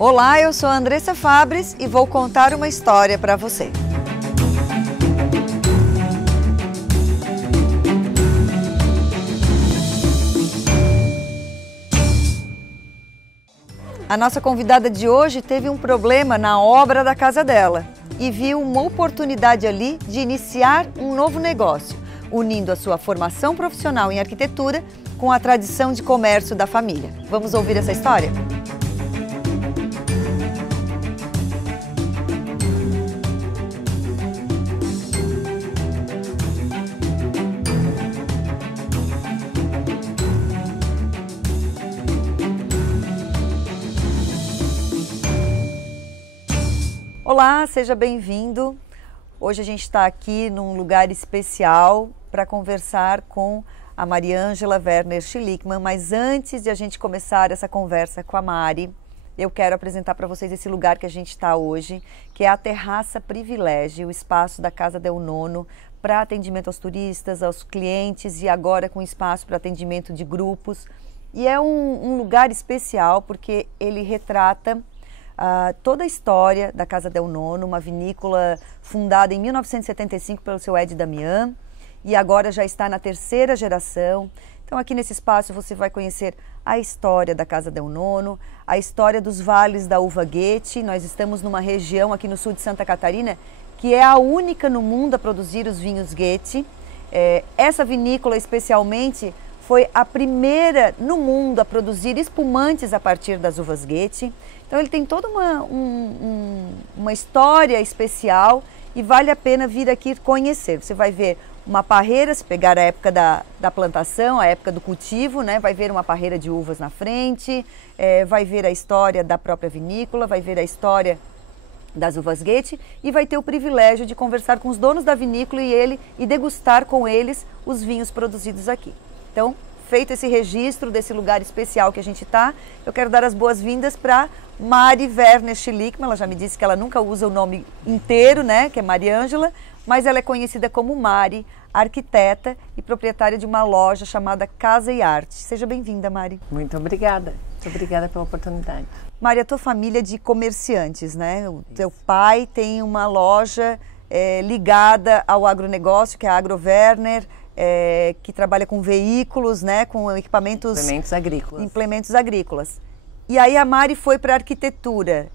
Olá, eu sou a Andressa Fabres e vou contar uma história para você. A nossa convidada de hoje teve um problema na obra da casa dela e viu uma oportunidade ali de iniciar um novo negócio, unindo a sua formação profissional em arquitetura com a tradição de comércio da família. Vamos ouvir essa história? Olá, seja bem-vindo. Hoje a gente está aqui num lugar especial para conversar com a Mariângela Werner Schlickmann, mas antes de a gente começar essa conversa com a Mari, eu quero apresentar para vocês esse lugar que a gente está hoje, que é a Terraça Privilégio, o espaço da Casa Del Nono, para atendimento aos turistas, aos clientes e agora com espaço para atendimento de grupos. E é um lugar especial porque ele retrata toda a história da Casa Del Nono, uma vinícola fundada em 1975 pelo seu Ed Damian e agora já está na terceira geração. Então aqui nesse espaço você vai conhecer a história da Casa Del Nono, a história dos vales da uva Goethe. Nós estamos numa região aqui no sul de Santa Catarina que é a única no mundo a produzir os vinhos Goethe. Essa vinícola especialmente foi a primeira no mundo a produzir espumantes a partir das uvas Goethe. Então ele tem toda uma história especial e vale a pena vir aqui conhecer. Você vai ver uma parreira, se pegar a época da plantação, a época do cultivo, né? Vai ver uma parreira de uvas na frente, vai ver a história da própria vinícola, vai ver a história das uvas Goethe e vai ter o privilégio de conversar com os donos da vinícola e degustar com eles os vinhos produzidos aqui. Então, feito esse registro desse lugar especial que a gente está, eu quero dar as boas-vindas para Mari Werner Schlickmann. Ela já me disse que ela nunca usa o nome inteiro, né, que é Mariângela, mas ela é conhecida como Mari, arquiteta e proprietária de uma loja chamada Casa e Arte. Seja bem-vinda, Mari. Muito obrigada. Muito obrigada pela oportunidade. Mari, a tua família é de comerciantes, né? O teu pai tem uma loja ligada ao agronegócio, que é a Agro Werner, que trabalha com veículos, né, com equipamentos... Implementos agrícolas. E aí a Mari foi para a arquitetura,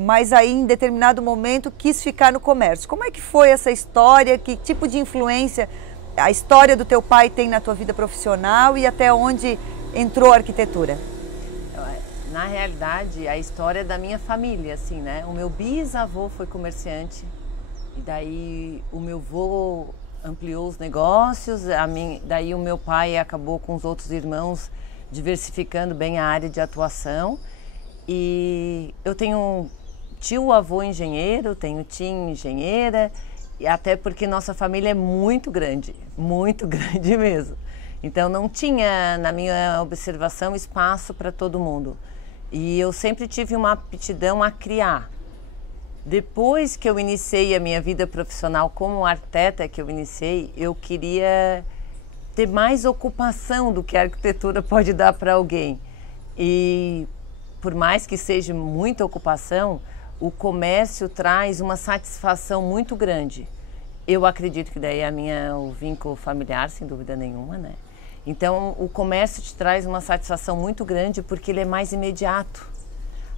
mas aí em determinado momento quis ficar no comércio. Como é que foi essa história? Que tipo de influência a história do teu pai tem na tua vida profissional e até onde entrou a arquitetura? Na realidade, a história é da minha família, assim, né? O meu bisavô foi comerciante e daí o meu avô ampliou os negócios, daí o meu pai acabou com os outros irmãos diversificando bem a área de atuação. E eu tenho tio-avô engenheiro, tenho tia engenheira, e até porque nossa família é muito grande mesmo. Então não tinha, na minha observação, espaço para todo mundo. E eu sempre tive uma aptidão a criar. Depois que eu iniciei a minha vida profissional como arquiteta, eu queria ter mais ocupação do que a arquitetura pode dar para alguém. E por mais que seja muita ocupação, o comércio traz uma satisfação muito grande. Eu acredito que daí o vínculo familiar, sem dúvida nenhuma, né? Então o comércio te traz uma satisfação muito grande porque ele é mais imediato.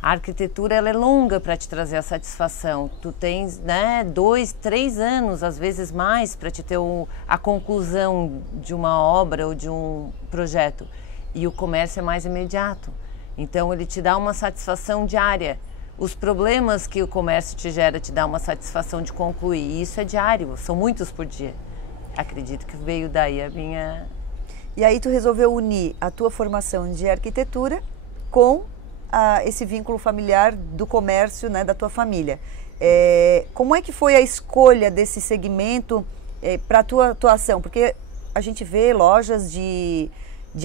A arquitetura ela é longa para te trazer a satisfação. Tu tens, né, 2, 3 anos, às vezes mais, para te ter a conclusão de uma obra ou de um projeto. E o comércio é mais imediato. Então ele te dá uma satisfação diária. Os problemas que o comércio te gera te dá uma satisfação de concluir. E isso é diário, são muitos por dia. Acredito que veio daí a minha... E aí tu resolveu unir a tua formação de arquitetura com esse vínculo familiar do comércio, né, da tua família. Como é que foi a escolha desse segmento para a tua atuação? Porque a gente vê lojas de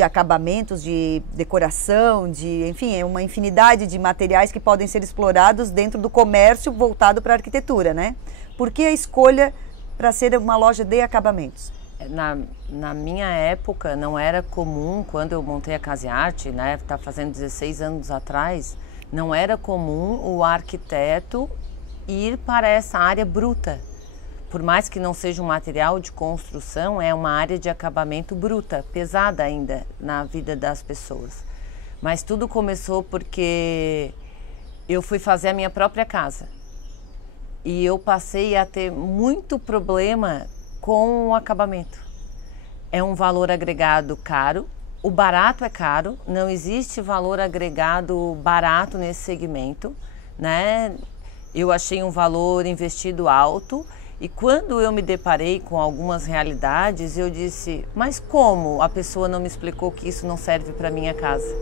acabamentos, de decoração, enfim, é uma infinidade de materiais que podem ser explorados dentro do comércio voltado para a arquitetura, né? Por que a escolha para ser uma loja de acabamentos? Na minha época não era comum, quando eu montei a Casa e Arte, né, tá fazendo 16 anos atrás, Não era comum o arquiteto ir para essa área bruta. Por mais que não seja um material de construção, é uma área de acabamento bruta, pesada ainda na vida das pessoas. Mas tudo começou porque eu fui fazer a minha própria casa. E eu passei a ter muito problema com o acabamento. É um valor agregado caro, o barato é caro, não existe valor agregado barato nesse segmento, né? Eu achei um valor investido alto e quando eu me deparei com algumas realidades, eu disse, mas como a pessoa não me explicou que isso não serve para minha casa?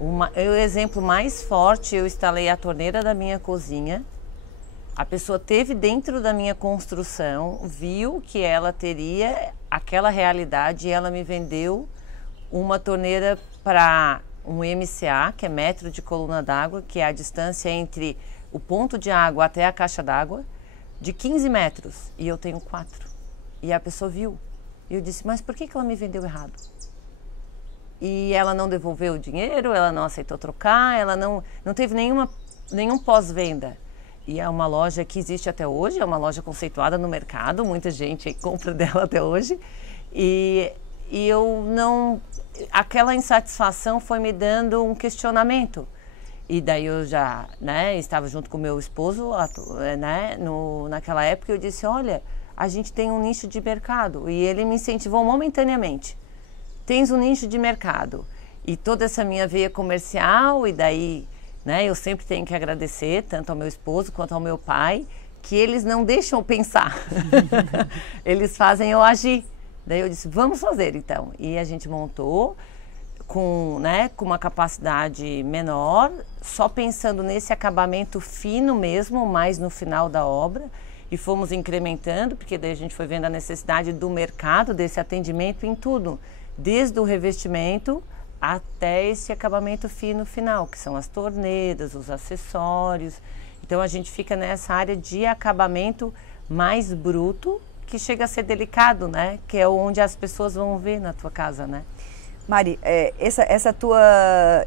O exemplo mais forte, eu instalei a torneira da minha cozinha. A pessoa teve dentro da minha construção, viu que ela teria aquela realidade e ela me vendeu uma torneira para um MCA, que é metro de coluna d'água, que é a distância entre o ponto de água até a caixa d'água, de 15 metros. E eu tenho 4. E a pessoa viu. E eu disse, mas por que ela me vendeu errado? E ela não devolveu o dinheiro, ela não aceitou trocar, ela não teve nenhum pós-venda. E é uma loja que existe até hoje, é uma loja conceituada no mercado, muita gente compra dela até hoje. E eu não... Aquela insatisfação foi me dando um questionamento. E daí eu já, né, estava junto com o meu esposo, né, naquela época eu disse, olha, a gente tem um nicho de mercado. E ele me incentivou momentaneamente. Tens um nicho de mercado. E toda essa minha veia comercial, e daí... né, eu sempre tenho que agradecer tanto ao meu esposo quanto ao meu pai, que eles não deixam eu pensar. Eles fazem eu agir. Daí eu disse, vamos fazer então. E a gente montou com uma capacidade menor, só pensando nesse acabamento fino mesmo, mais no final da obra. E fomos incrementando, porque daí a gente foi vendo a necessidade do mercado, desse atendimento em tudo. Desde o revestimento até esse acabamento fino final, que são as torneiras, os acessórios. Então a gente fica nessa área de acabamento mais bruto, que chega a ser delicado, né? Que é onde as pessoas vão ver na tua casa, né? Mari, essa tua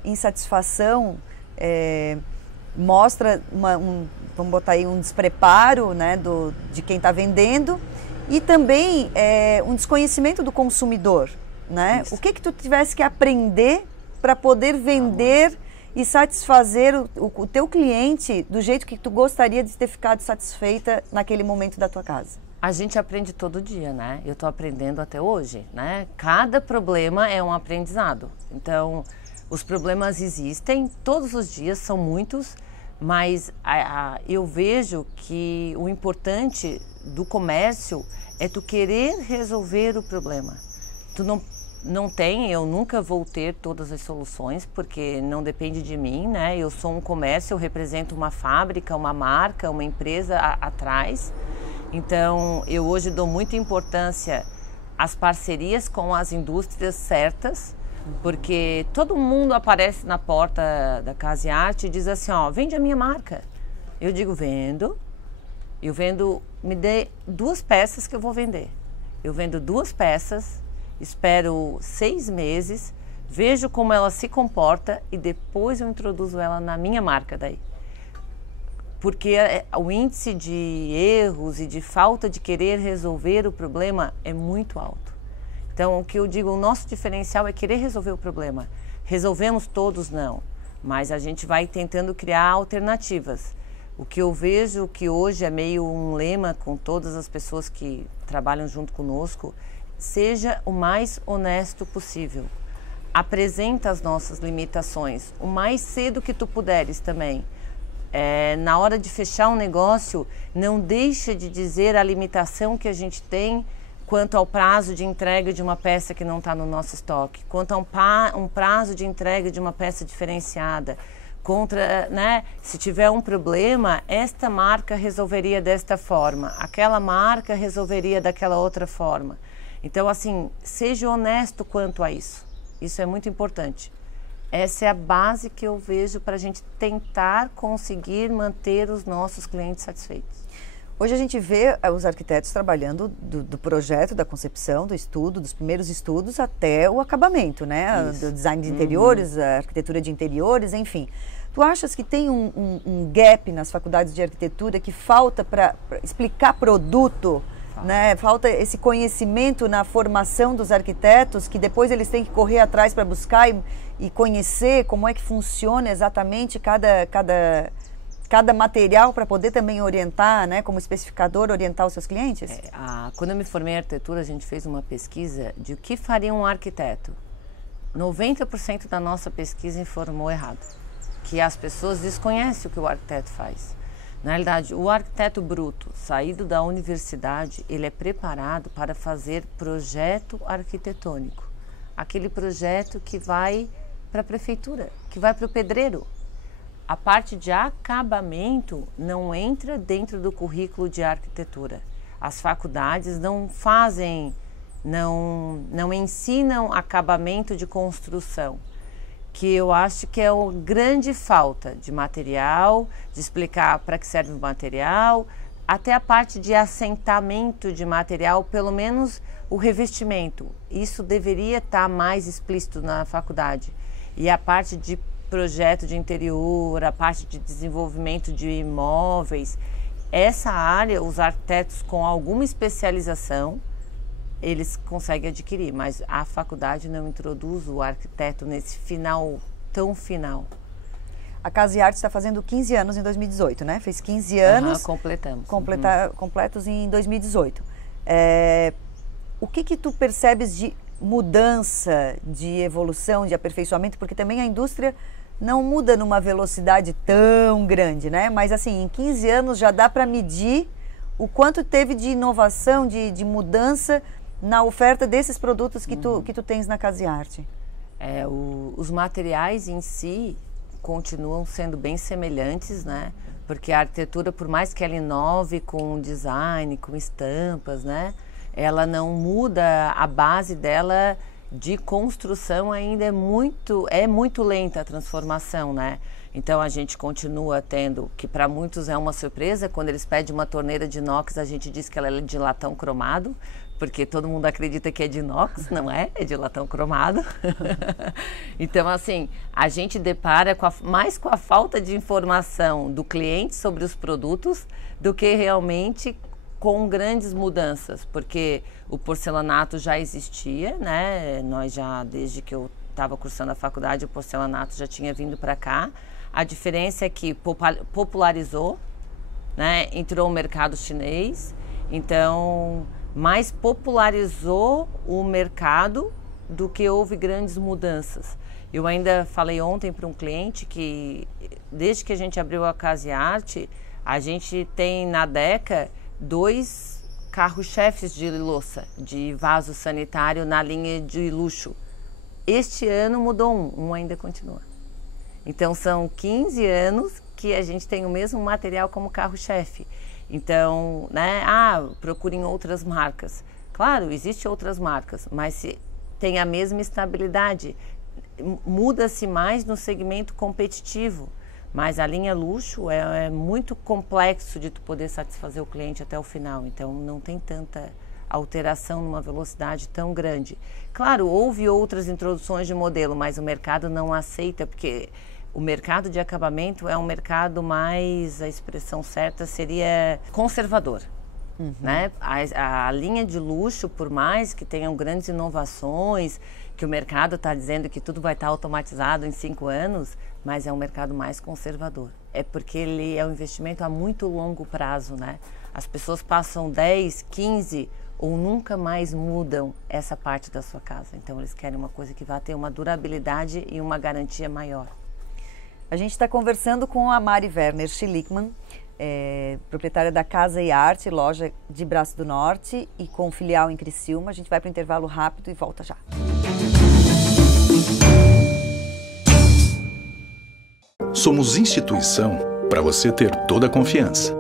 insatisfação mostra vamos botar aí um despreparo, né, de quem está vendendo e também um desconhecimento do consumidor. Né? O que tu tivesse que aprender para poder vender e satisfazer o teu cliente do jeito que tu gostaria de ter ficado satisfeita naquele momento da tua casa? A gente aprende todo dia, né? Eu estou aprendendo até hoje, né? Cada problema é um aprendizado. Então, os problemas existem todos os dias, são muitos, mas eu vejo que o importante do comércio é tu querer resolver o problema. Tu eu nunca vou ter todas as soluções, porque não depende de mim, né? Eu sou um comércio, eu represento uma fábrica, uma marca, uma empresa atrás. Então, eu hoje dou muita importância às parcerias com as indústrias certas, porque todo mundo aparece na porta da Casa e Arte e diz assim, ó, vende a minha marca. Eu digo, vendo. Eu vendo, me dê 2 peças que eu vou vender. Eu vendo 2 peças, espero 6 meses, vejo como ela se comporta e depois eu introduzo ela na minha marca daí. Porque o índice de erros e de falta de querer resolver o problema é muito alto. Então, o que eu digo, o nosso diferencial é querer resolver o problema. Resolvemos todos, não, mas a gente vai tentando criar alternativas. O que eu vejo que hoje é meio um lema com todas as pessoas que trabalham junto conosco, seja o mais honesto possível. Apresenta as nossas limitações o mais cedo que tu puderes também. Na hora de fechar um negócio, não deixa de dizer a limitação que a gente tem quanto ao prazo de entrega de uma peça que não está no nosso estoque, quanto a um prazo de entrega de uma peça diferenciada, se tiver um problema, esta marca resolveria desta forma, aquela marca resolveria daquela outra forma. Então, assim, seja honesto quanto a isso. Isso é muito importante. Essa é a base que eu vejo para a gente tentar conseguir manter os nossos clientes satisfeitos. Hoje a gente vê os arquitetos trabalhando do projeto, da concepção, do estudo, dos primeiros estudos até o acabamento, né? Do design de interiores, a arquitetura de interiores, enfim. Tu achas que tem um gap nas faculdades de arquitetura que falta para explicar produto? Né? Falta esse conhecimento na formação dos arquitetos, que depois eles têm que correr atrás para buscar e conhecer como é que funciona exatamente cada material para poder também orientar, né, como especificador, orientar os seus clientes? Quando eu me formei em arquitetura, a gente fez uma pesquisa de o que faria um arquiteto. 90% da nossa pesquisa informou errado, que as pessoas desconhecem o que o arquiteto faz. Na realidade, o arquiteto bruto, saído da universidade, ele é preparado para fazer projeto arquitetônico. Aquele projeto que vai para a prefeitura, que vai para o pedreiro. A parte de acabamento não entra dentro do currículo de arquitetura. As faculdades não fazem, não ensinam acabamento de construção, que eu acho que é uma grande falta de material, de explicar para que serve o material, até a parte de assentamento de material, pelo menos o revestimento. Isso deveria estar mais explícito na faculdade. E a parte de projeto de interior, a parte de desenvolvimento de imóveis, essa área, os arquitetos com alguma especialização, eles conseguem adquirir, mas a faculdade não introduz o arquiteto nesse final, tão final. A Casa e Arte está fazendo 15 anos em 2018, né? Fez 15 anos. Completamos. Completos em 2018. O que tu percebes de mudança, de evolução, de aperfeiçoamento? Porque também a indústria não muda numa velocidade tão grande, né? Mas assim, em 15 anos já dá para medir o quanto teve de inovação, de mudança na oferta desses produtos que tu tens na Casa e Arte. Os materiais em si continuam sendo bem semelhantes, né? Porque a arquitetura, por mais que ela inove com design, com estampas, né? Ela não muda, a base dela de construção ainda é muito lenta a transformação, né? Então a gente continua tendo, que para muitos é uma surpresa, quando eles pedem uma torneira de inox, a gente diz que ela é de latão cromado, porque todo mundo acredita que é de inox, não é? É de latão cromado. Então, assim, a gente depara mais com a falta de informação do cliente sobre os produtos do que realmente com grandes mudanças, porque o porcelanato já existia, né? Nós já, desde que eu estava cursando a faculdade, o porcelanato já tinha vindo para cá. A diferença é que popularizou, né? Entrou o mercado chinês, então mais popularizou o mercado do que houve grandes mudanças. Eu ainda falei ontem para um cliente que desde que a gente abriu a Casa e Arte, a gente tem na Deca 2 carros-chefes de louça, de vaso sanitário na linha de luxo. Este ano mudou um ainda continua. Então são 15 anos que a gente tem o mesmo material como carro-chefe. Então, né, procurem outras marcas. Claro, existem outras marcas, mas se tem a mesma estabilidade. Muda-se mais no segmento competitivo, mas a linha luxo é muito complexo de tu poder satisfazer o cliente até o final. Então, não tem tanta alteração numa velocidade tão grande. Claro, houve outras introduções de modelo, mas o mercado não aceita, porque o mercado de acabamento é um mercado mais, a expressão certa seria conservador. Né? A linha de luxo, por mais que tenham grandes inovações, que o mercado está dizendo que tudo vai estar automatizado em 5 anos, mas é um mercado mais conservador. É porque ele é um investimento a muito longo prazo, né? As pessoas passam 10, 15 ou nunca mais mudam essa parte da sua casa. Então eles querem uma coisa que vai ter uma durabilidade e uma garantia maior. A gente está conversando com a Mari Werner Schlickmann, proprietária da Casa e Arte, loja de Braço do Norte e com filial em Criciúma. A gente vai para o intervalo rápido e volta já. Somos instituição para você ter toda a confiança.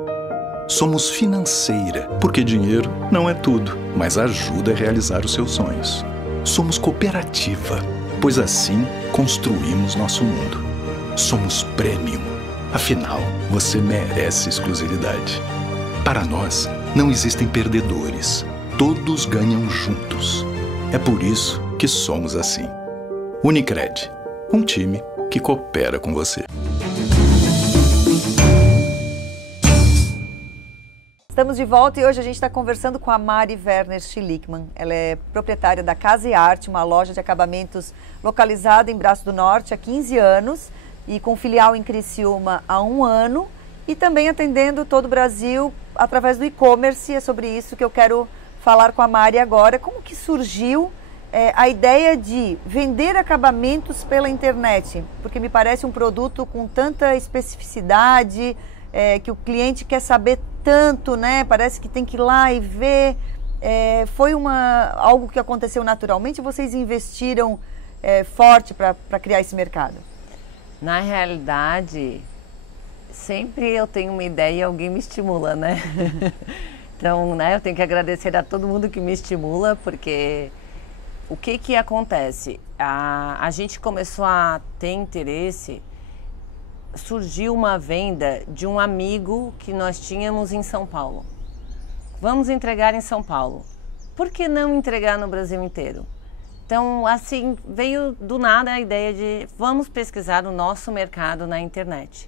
Somos financeira, porque dinheiro não é tudo, mas ajuda a realizar os seus sonhos. Somos cooperativa, pois assim construímos nosso mundo. Somos premium, afinal, você merece exclusividade. Para nós, não existem perdedores, todos ganham juntos. É por isso que somos assim. Unicred, um time que coopera com você. Estamos de volta e hoje a gente está conversando com a Mari Werner Schlickmann. Ela é proprietária da Casa e Arte, uma loja de acabamentos localizada em Braço do Norte há 15 anos e com filial em Criciúma há 1 ano e também atendendo todo o Brasil através do e-commerce. É sobre isso que eu quero falar com a Mari agora. Como que surgiu a ideia de vender acabamentos pela internet? Porque me parece um produto com tanta especificidade, que o cliente quer saber tanto, né? Parece que tem que ir lá e ver. Foi algo que aconteceu naturalmente? Vocês investiram forte para criar esse mercado? Na realidade, sempre eu tenho uma ideia e alguém me estimula, né? Então, né, eu tenho que agradecer a todo mundo que me estimula, porque o que acontece? A gente começou a ter interesse. Surgiu uma venda de um amigo que nós tínhamos em São Paulo. Vamos entregar em São Paulo. Por que não entregar no Brasil inteiro? Então, assim, veio do nada a ideia de vamos pesquisar o nosso mercado na internet.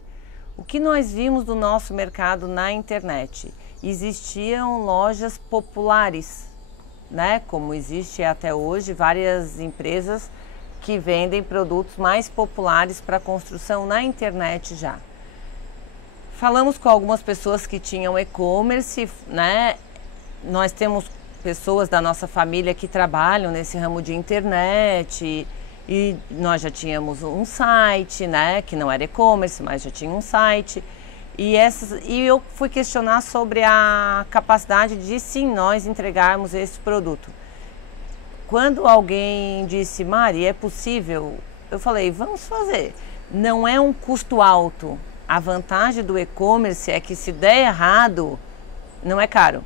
O que nós vimos do nosso mercado na internet? Existiam lojas populares, né? Como existe até hoje várias empresas que vendem produtos mais populares para construção na internet já. Falamos com algumas pessoas que tinham e-commerce, né? Nós temos pessoas da nossa família que trabalham nesse ramo de internet e nós já tínhamos um site, né? Que não era e-commerce, mas já tinha um site. E eu fui questionar sobre a capacidade de, sim, nós entregarmos esse produto. Quando alguém disse, Mari, é possível? Eu falei, vamos fazer. Não é um custo alto. A vantagem do e-commerce é que se der errado, não é caro.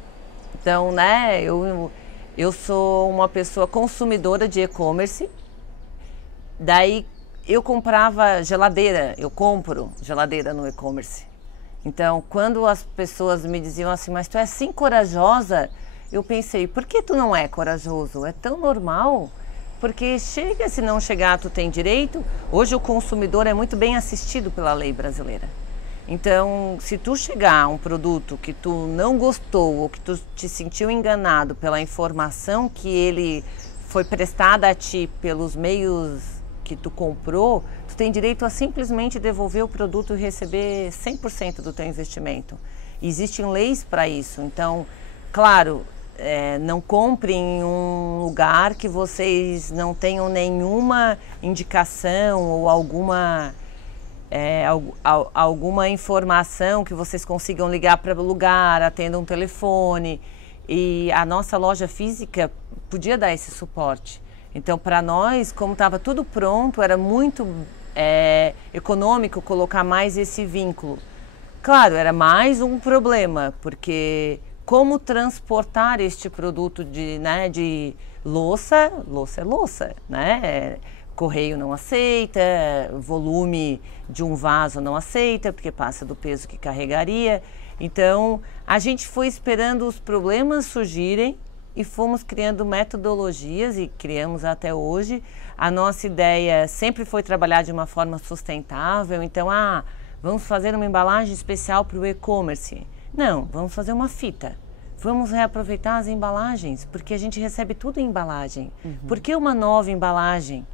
Então, né, eu sou uma pessoa consumidora de e-commerce. Daí eu comprava geladeira, eu compro geladeira no e-commerce. Então, quando as pessoas me diziam assim, mas tu é assim corajosa? Eu pensei, por que tu não é corajoso? É tão normal, porque chega, se não chegar, tu tem direito. Hoje o consumidor é muito bem assistido pela lei brasileira. Então, se tu chegar a um produto que tu não gostou ou que tu te sentiu enganado pela informação que ele foi prestada a ti pelos meios que tu comprou, tu tem direito a simplesmente devolver o produto e receber 100% do teu investimento. Existem leis para isso, então, claro, não comprem em um lugar que vocês não tenham nenhuma indicação ou alguma informação que vocês consigam ligar para o lugar, atendam um telefone. E a nossa loja física podia dar esse suporte. Então, para nós, como estava tudo pronto, era muito econômico colocar mais esse vínculo. Claro, era mais um problema, porque como transportar este produto de louça? Louça é louça, né? Correio não aceita, volume de um vaso não aceita, porque passa do peso que carregaria. Então, a gente foi esperando os problemas surgirem e fomos criando metodologias e criamos até hoje. A nossa ideia sempre foi trabalhar de uma forma sustentável. Então, vamos fazer uma embalagem especial para o e-commerce. Não, vamos fazer uma fita. Vamos reaproveitar as embalagens, porque a gente recebe tudo em embalagem. Por que uma nova embalagem?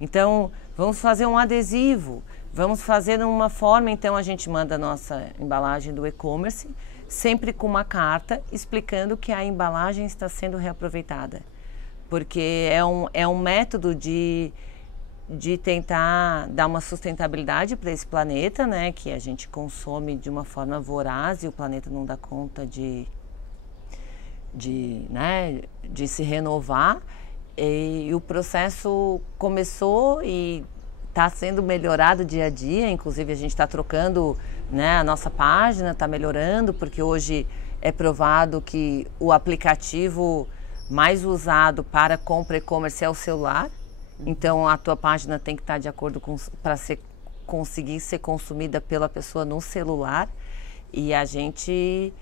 Então, vamos fazer um adesivo, vamos fazer uma forma, então a gente manda a nossa embalagem do e-commerce, sempre com uma carta explicando que a embalagem está sendo reaproveitada. Porque é um método de tentar dar uma sustentabilidade para esse planeta, né? Que a gente consome de uma forma voraz e o planeta não dá conta de se renovar. E o processo começou e está sendo melhorado dia a dia. Inclusive a gente está trocando, né, a nossa página, está melhorando, porque hoje é provado que o aplicativo mais usado para compra e-commerce é o celular. Então a tua página tem que estar de acordo com para conseguir ser consumida pela pessoa no celular. E a gente,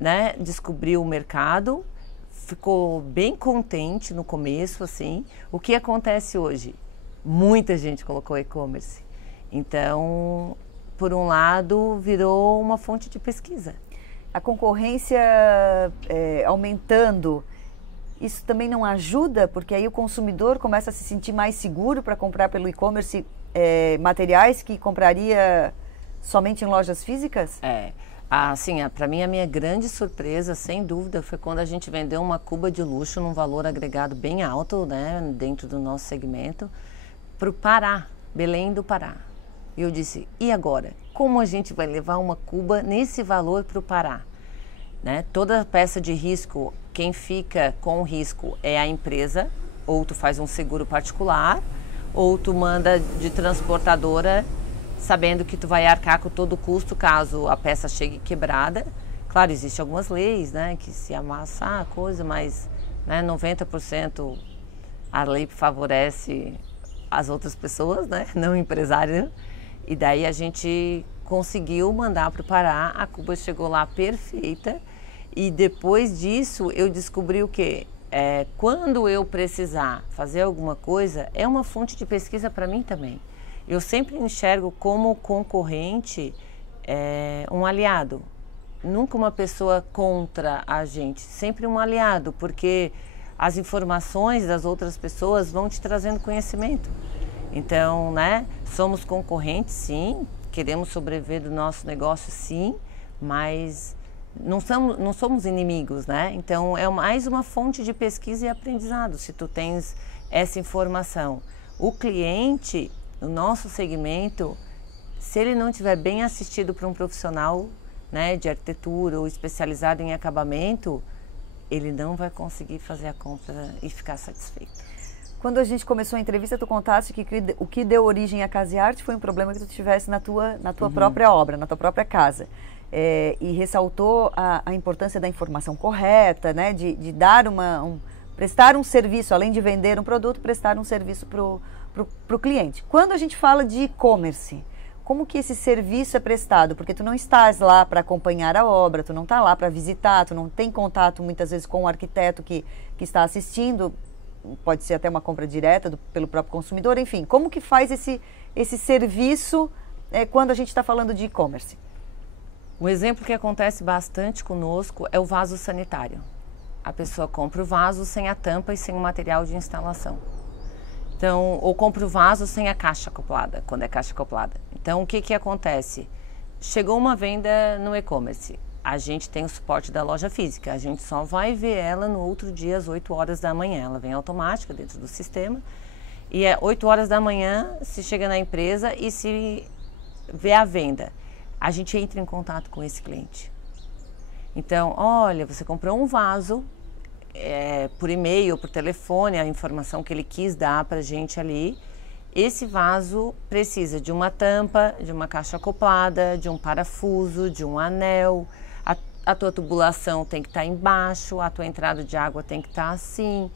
né, descobriu o mercado. Ficou bem contente no começo, assim. O que acontece hoje? Muita gente colocou e-commerce. Então, por um lado, virou uma fonte de pesquisa. a concorrência aumentando, isso também não ajuda? Porque aí o consumidor começa a se sentir mais seguro para comprar pelo e-commerce materiais que compraria somente em lojas físicas? Assim, para mim, a minha grande surpresa, sem dúvida, foi quando a gente vendeu uma cuba de luxo num valor agregado bem alto, né, dentro do nosso segmento, para o Pará, Belém do Pará. E eu disse, e agora? Como a gente vai levar uma cuba nesse valor para o Pará? Né? Toda peça de risco, quem fica com o risco é a empresa, ou tu faz um seguro particular, ou tu manda de transportadora, sabendo que tu vai arcar com todo o custo caso a peça chegue quebrada. Claro, existem algumas leis, né, que se amassar a coisa, mas, né, 90% a lei favorece as outras pessoas, né, não o empresário. E daí a gente conseguiu mandar para o Pará, a cuba chegou lá perfeita. E depois disso eu descobri o quê? Quando eu precisar fazer alguma coisa, é uma fonte de pesquisa para mim também. Eu sempre enxergo como concorrente um aliado, nunca uma pessoa contra a gente, sempre um aliado, porque as informações das outras pessoas vão te trazendo conhecimento. Então, né, somos concorrentes, sim, queremos sobreviver do nosso negócio, sim, mas não somos inimigos, né? Então, é mais uma fonte de pesquisa e aprendizado, se tu tens essa informação. O cliente, no nosso segmento, se ele não estiver bem assistido por um profissional, né, de arquitetura ou especializado em acabamento, ele não vai conseguir fazer a compra e ficar satisfeito. Quando a gente começou a entrevista, tu contaste que o que deu origem à Casa e Arte foi um problema que tu tivesse na tua própria obra, na tua própria casa. E ressaltou a importância da informação correta, né, de dar prestar um serviço, além de vender um produto, prestar um serviço para o cliente. Quando a gente fala de e-commerce, como que esse serviço é prestado? Porque tu não estás lá para acompanhar a obra, tu não está lá para visitar, tu não tem contato muitas vezes com o arquiteto que está assistindo, pode ser até uma compra direta pelo próprio consumidor, enfim. Como que faz esse serviço quando a gente está falando de e-commerce? Um exemplo que acontece bastante conosco é o vaso sanitário. A pessoa compra o vaso sem a tampa e sem o material de instalação. Então, ou compra o vaso sem a caixa acoplada, quando é caixa acoplada. Então, o que acontece? Chegou uma venda no e-commerce. A gente tem o suporte da loja física. A gente só vai ver ela no outro dia, às 8 horas da manhã. Ela vem automática dentro do sistema. E 8 horas da manhã, se chega na empresa e se vê a venda. A gente entra em contato com esse cliente. Então, olha, você comprou um vaso, por e-mail, por telefone, a informação que ele quis dar para a gente ali. Esse vaso precisa de uma tampa, de uma caixa acoplada, de um parafuso, de um anel. A tua tubulação tem que estar embaixo, a tua entrada de água tem que estar assim.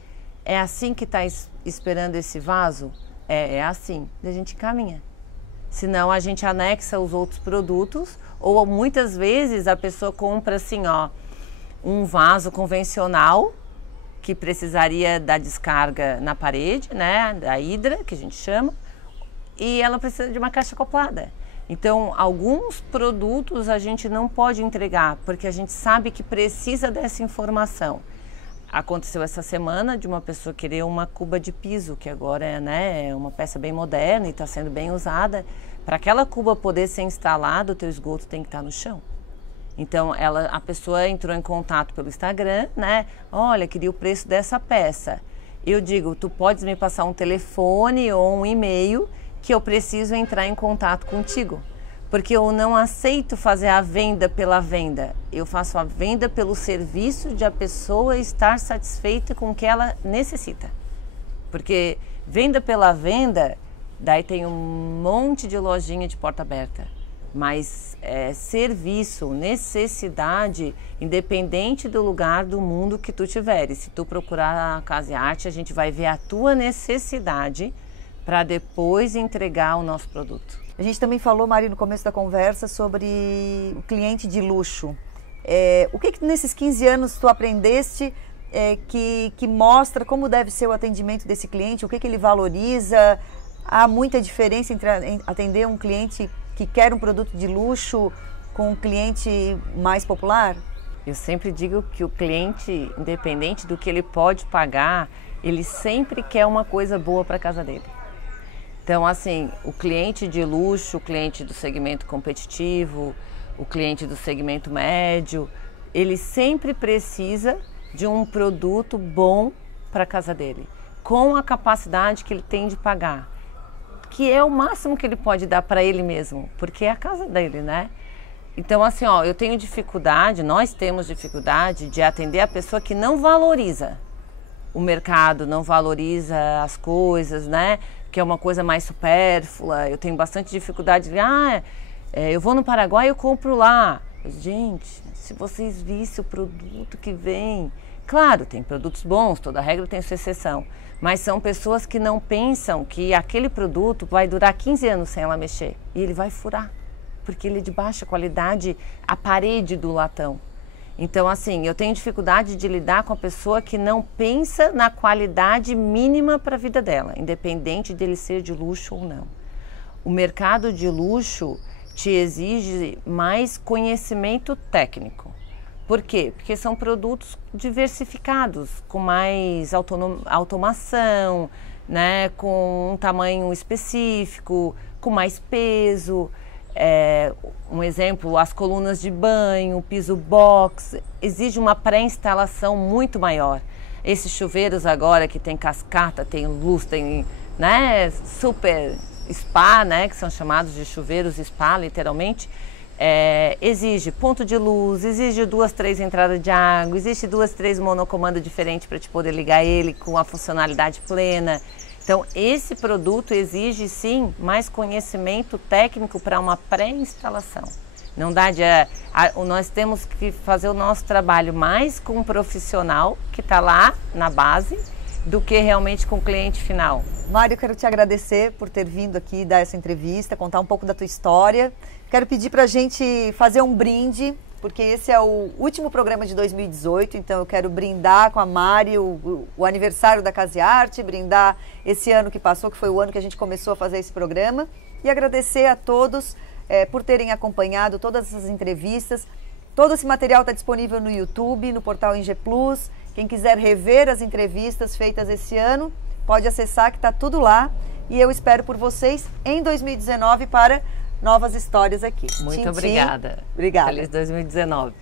É assim que está esperando esse vaso? É assim. A gente caminha. Senão a gente anexa os outros produtos, ou muitas vezes a pessoa compra assim, um vaso convencional que precisaria da descarga na parede, né, da hidra, que a gente chama, e ela precisa de uma caixa acoplada. Então, alguns produtos a gente não pode entregar, porque a gente sabe que precisa dessa informação. Aconteceu essa semana de uma pessoa querer uma cuba de piso, que agora é uma peça bem moderna e está sendo bem usada. Para aquela cuba poder ser instalada, o teu esgoto tem que estar no chão. Então, a pessoa entrou em contato pelo Instagram, né? Olha, queria o preço dessa peça. Eu digo, tu podes me passar um telefone ou um e-mail que eu preciso entrar em contato contigo. Porque eu não aceito fazer a venda pela venda. Eu faço a venda pelo serviço de a pessoa estar satisfeita com o que ela necessita. Porque venda pela venda, daí tem um monte de lojinha de porta aberta. Mas serviço, necessidade, independente do lugar do mundo que tu tiveres. Se tu procurar a Casa e Arte, a gente vai ver a tua necessidade para depois entregar o nosso produto. A gente também falou, Mari, no começo da conversa sobre o cliente de luxo. O que nesses 15 anos tu aprendeste que mostra como deve ser o atendimento desse cliente? O que ele valoriza? Há muita diferença entre atender um cliente que quer um produto de luxo com o cliente mais popular? Eu sempre digo que o cliente, independente do que ele pode pagar, ele sempre quer uma coisa boa para a casa dele. Então, assim, o cliente de luxo, o cliente do segmento competitivo, o cliente do segmento médio, ele sempre precisa de um produto bom para a casa dele, com a capacidade que ele tem de pagar, que é o máximo que ele pode dar para ele mesmo, porque é a casa dele, né? Então, assim, ó, eu tenho dificuldade, nós temos dificuldade de atender a pessoa que não valoriza o mercado, não valoriza as coisas, né? Que é uma coisa mais supérflua. Eu tenho bastante dificuldade de, eu vou no Paraguai e eu compro lá. Gente, se vocês vissem o produto que vem... Claro, tem produtos bons, toda regra tem sua exceção, mas são pessoas que não pensam que aquele produto vai durar 15 anos sem ela mexer e ele vai furar, porque ele é de baixa qualidade, a parede do latão. Então, assim, eu tenho dificuldade de lidar com a pessoa que não pensa na qualidade mínima para a vida dela, independente dele ser de luxo ou não. O mercado de luxo te exige mais conhecimento técnico. Por quê? Porque são produtos diversificados, com mais automação, né? Com um tamanho específico, com mais peso. Um exemplo, as colunas de banho, o piso box, exige uma pré-instalação muito maior. Esses chuveiros agora que tem cascata, tem luz, tem, né, super spa, né, que são chamados de chuveiros spa, literalmente, exige ponto de luz, exige 2, 3 entradas de água, existe 2, 3 monocomando diferentes para te poder ligar ele com a funcionalidade plena. Então, esse produto exige, sim, mais conhecimento técnico para uma pré-instalação. Não dá nós temos que fazer o nosso trabalho mais com um profissional que está lá na base do que realmente com o cliente final. Mário, eu quero te agradecer por ter vindo aqui dar essa entrevista, contar um pouco da tua história. Quero pedir para a gente fazer um brinde, porque esse é o último programa de 2018, então eu quero brindar com a Mari o aniversário da Casa e Arte, brindar esse ano que passou, que foi o ano que a gente começou a fazer esse programa, e agradecer a todos por terem acompanhado todas essas entrevistas. Todo esse material está disponível no YouTube, no portal Engie Plus. Quem quiser rever as entrevistas feitas esse ano, pode acessar que está tudo lá. E eu espero por vocês em 2019 para novas histórias aqui. Muito obrigada. Obrigada. Feliz 2019.